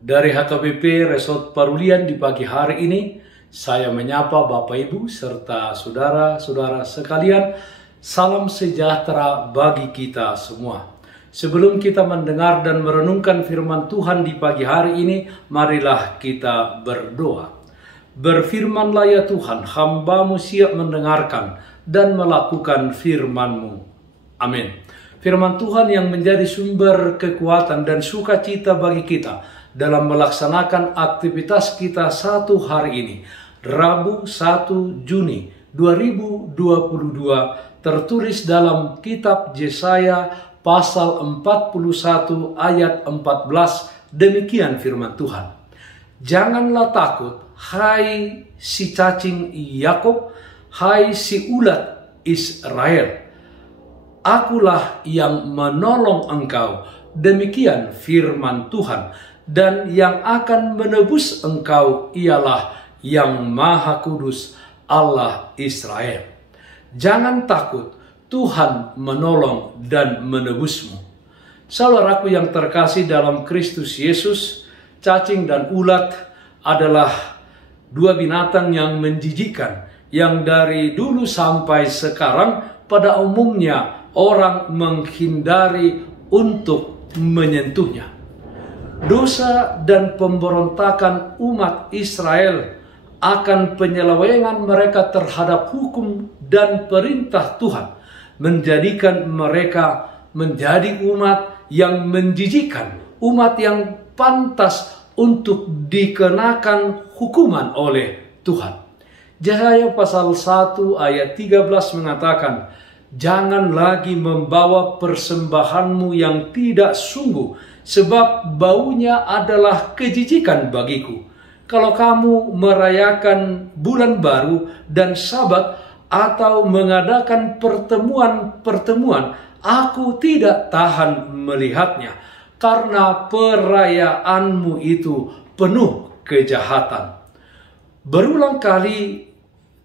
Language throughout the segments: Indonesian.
Dari HKBP Resort Parulian di pagi hari ini, saya menyapa Bapak Ibu serta saudara-saudara sekalian. Salam sejahtera bagi kita semua. Sebelum kita mendengar dan merenungkan firman Tuhan di pagi hari ini, marilah kita berdoa. Berfirmanlah ya Tuhan, hamba-Mu siap mendengarkan dan melakukan firman-Mu. Amin. Firman Tuhan yang menjadi sumber kekuatan dan sukacita bagi kita dalam melaksanakan aktivitas kita satu hari ini, Rabu 1 Juni 2022, tertulis dalam kitab Yesaya pasal 41 ayat 14, demikian firman Tuhan. Janganlah takut, hai si cacing Yakub, hai si ulat Israel. Akulah yang menolong engkau, demikian firman Tuhan, dan yang akan menebus engkau ialah yang Maha Kudus, Allah Israel. Jangan takut, Tuhan menolong dan menebusmu. Saudaraku yang terkasih dalam Kristus Yesus, cacing dan ulat adalah dua binatang yang menjijikkan, yang dari dulu sampai sekarang pada umumnya orang menghindari untuk menyentuhnya. Dosa dan pemberontakan umat Israel akan penyelewengan mereka terhadap hukum dan perintah Tuhan menjadikan mereka menjadi umat yang menjijikkan, umat yang pantas untuk dikenakan hukuman oleh Tuhan. Yesaya pasal 1 ayat 13 mengatakan, jangan lagi membawa persembahanmu yang tidak sungguh, sebab baunya adalah kejijikan bagiku. Kalau kamu merayakan bulan baru dan Sabat atau mengadakan pertemuan-pertemuan, aku tidak tahan melihatnya, karena perayaanmu itu penuh kejahatan. Berulang kali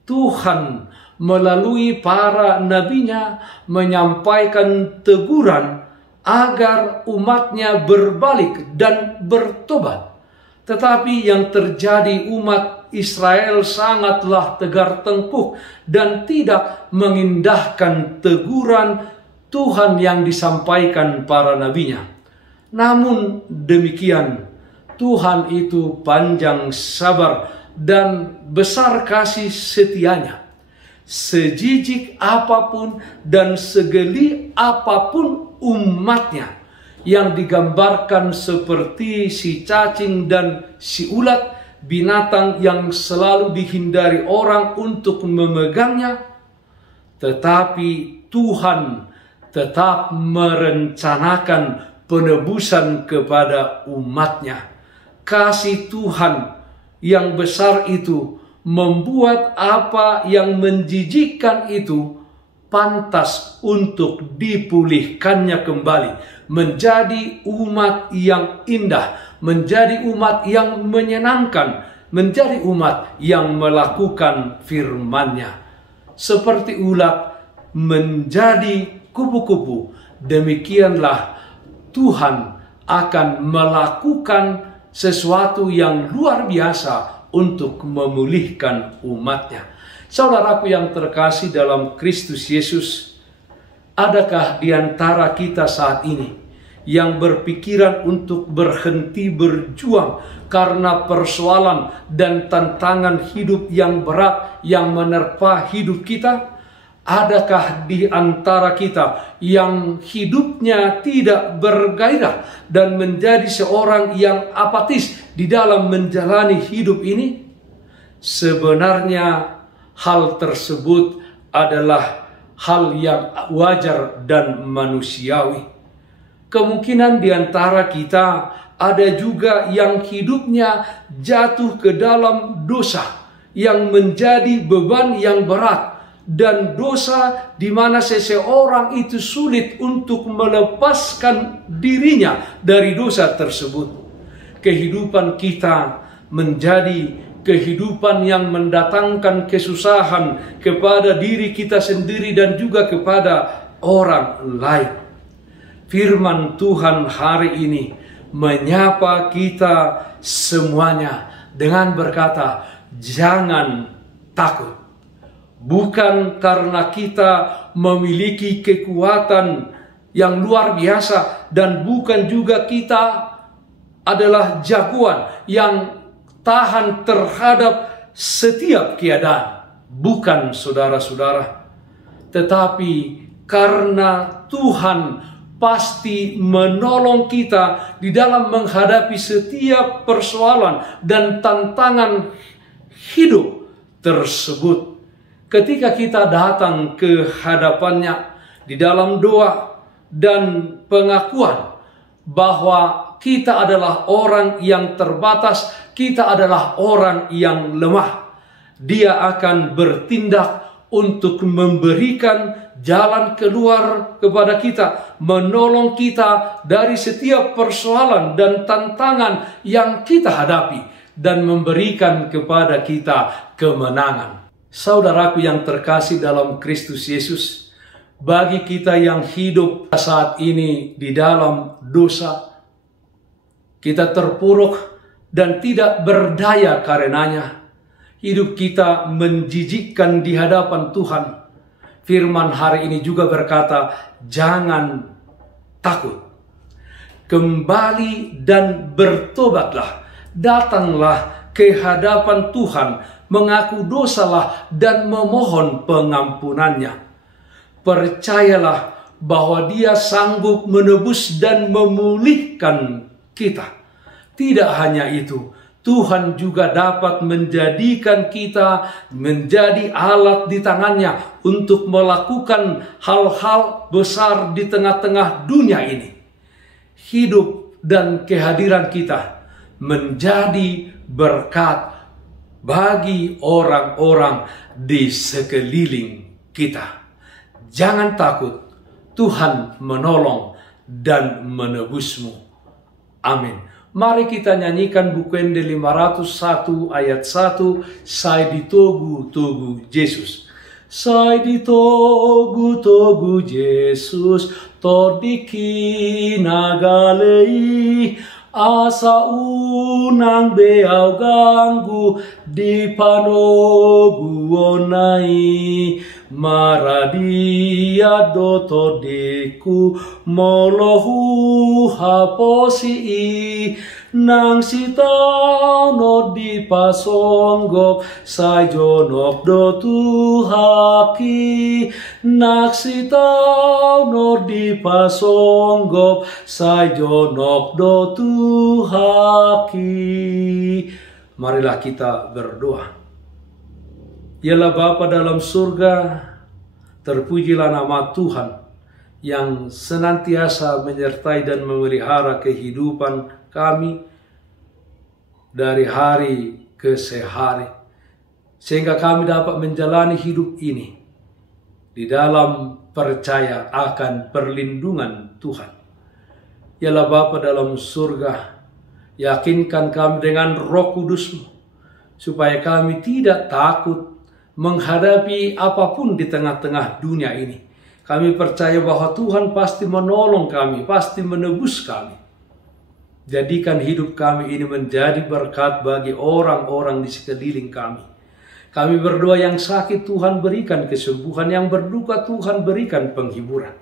Tuhan melalui para nabinya menyampaikan teguran agar umatnya berbalik dan bertobat. Tetapi yang terjadi, umat Israel sangatlah tegar tengkuk dan tidak mengindahkan teguran Tuhan yang disampaikan para nabinya. Namun demikian, Tuhan itu panjang sabar dan besar kasih setianya. Sejijik apapun dan segeli apapun umatnya, yang digambarkan seperti si cacing dan si ulat, binatang yang selalu dihindari orang untuk memegangnya, tetapi Tuhan tetap merencanakan penebusan kepada umatnya. Kasih Tuhan yang besar itu membuat apa yang menjijikkan itu pantas untuk dipulihkannya kembali, menjadi umat yang indah, menjadi umat yang menyenangkan, menjadi umat yang melakukan firman-Nya. Seperti ulat menjadi kupu-kupu, demikianlah Tuhan akan melakukan sesuatu yang luar biasa untuk memulihkan umatnya. Saudaraku yang terkasih dalam Kristus Yesus, adakah di antara kita saat ini yang berpikiran untuk berhenti berjuang karena persoalan dan tantangan hidup yang berat yang menerpa hidup kita? Adakah di antara kita yang hidupnya tidak bergairah dan menjadi seorang yang apatis di dalam menjalani hidup ini? Sebenarnya hal tersebut adalah hal yang wajar dan manusiawi. Kemungkinan di antara kita ada juga yang hidupnya jatuh ke dalam dosa yang menjadi beban yang berat, dan dosa di mana seseorang itu sulit untuk melepaskan dirinya dari dosa tersebut. Kehidupan kita menjadi kehidupan yang mendatangkan kesusahan kepada diri kita sendiri dan juga kepada orang lain. Firman Tuhan hari ini menyapa kita semuanya dengan berkata, jangan takut. Bukan karena kita memiliki kekuatan yang luar biasa, dan bukan juga kita adalah jagoan yang tahan terhadap setiap keadaan. Bukan, saudara-saudara. Tetapi karena Tuhan pasti menolong kita di dalam menghadapi setiap persoalan dan tantangan hidup tersebut. Ketika kita datang ke hadapannya di dalam doa dan pengakuan bahwa kita adalah orang yang terbatas, kita adalah orang yang lemah, Dia akan bertindak untuk memberikan jalan keluar kepada kita, menolong kita dari setiap persoalan dan tantangan yang kita hadapi, dan memberikan kepada kita kemenangan. Saudaraku yang terkasih dalam Kristus Yesus, bagi kita yang hidup saat ini di dalam dosa, kita terpuruk dan tidak berdaya karenanya. Hidup kita menjijikkan di hadapan Tuhan. Firman hari ini juga berkata, jangan takut. Kembali dan bertobatlah. Datanglah ke hadapan Tuhan, mengaku dosalah dan memohon pengampunannya. Percayalah bahwa Dia sanggup menebus dan memulihkan kita. Tidak hanya itu, Tuhan juga dapat menjadikan kita menjadi alat di tangannya untuk melakukan hal-hal besar di tengah-tengah dunia ini. Hidup dan kehadiran kita menjadi berkat bagi orang-orang di sekeliling kita. Jangan takut, Tuhan menolong dan menebusmu. Amin. Mari kita nyanyikan Bukende 501 ayat 1, Sai ditogu-togu Yesus. Sai ditogu-togu Yesus, todiki nagalei, asa unang beau ganggu di panogu onai, maradia doto deku molohu haposi, nang sitau no di pasonggok sai jonok do tuhaki, nak sitau no di pasonggok sai jonok do tuhaki. Marilah kita berdoa. Ialah Bapa dalam surga, terpujilah nama Tuhan yang senantiasa menyertai dan memelihara kehidupan kami dari hari ke hari, sehingga kami dapat menjalani hidup ini di dalam percaya akan perlindungan Tuhan. Ialah Bapa dalam surga, yakinkan kami dengan Roh Kudus-Mu, supaya kami tidak takut menghadapi apapun di tengah-tengah dunia ini. Kami percaya bahwa Tuhan pasti menolong kami, pasti menebus kami. Jadikan hidup kami ini menjadi berkat bagi orang-orang di sekeliling kami. Kami berdoa yang sakit Tuhan berikan kesembuhan, yang berduka Tuhan berikan penghiburan.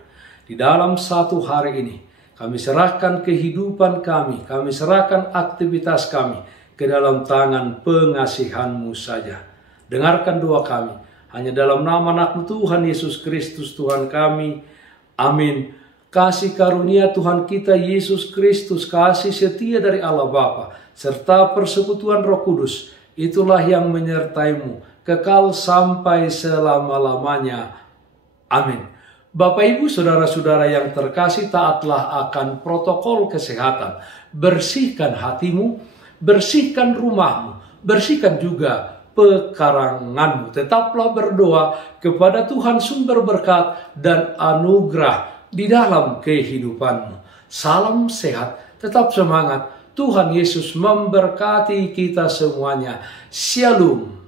Di dalam satu hari ini, kami serahkan kehidupan kami serahkan aktivitas kami ke dalam tangan pengasihan-Mu saja. Dengarkan doa kami, hanya dalam nama anak Tuhan Yesus Kristus Tuhan kami. Amin. Kasih karunia Tuhan kita Yesus Kristus, kasih setia dari Allah Bapa, serta persekutuan Roh Kudus, itulah yang menyertai-mu, kekal sampai selama-lamanya. Amin. Bapak Ibu Saudara-saudara yang terkasih, taatlah akan protokol kesehatan. Bersihkan hatimu, bersihkan rumahmu, bersihkan juga pekaranganmu. Tetaplah berdoa kepada Tuhan sumber berkat dan anugerah di dalam kehidupanmu. Salam sehat, tetap semangat. Tuhan Yesus memberkati kita semuanya. Shalom.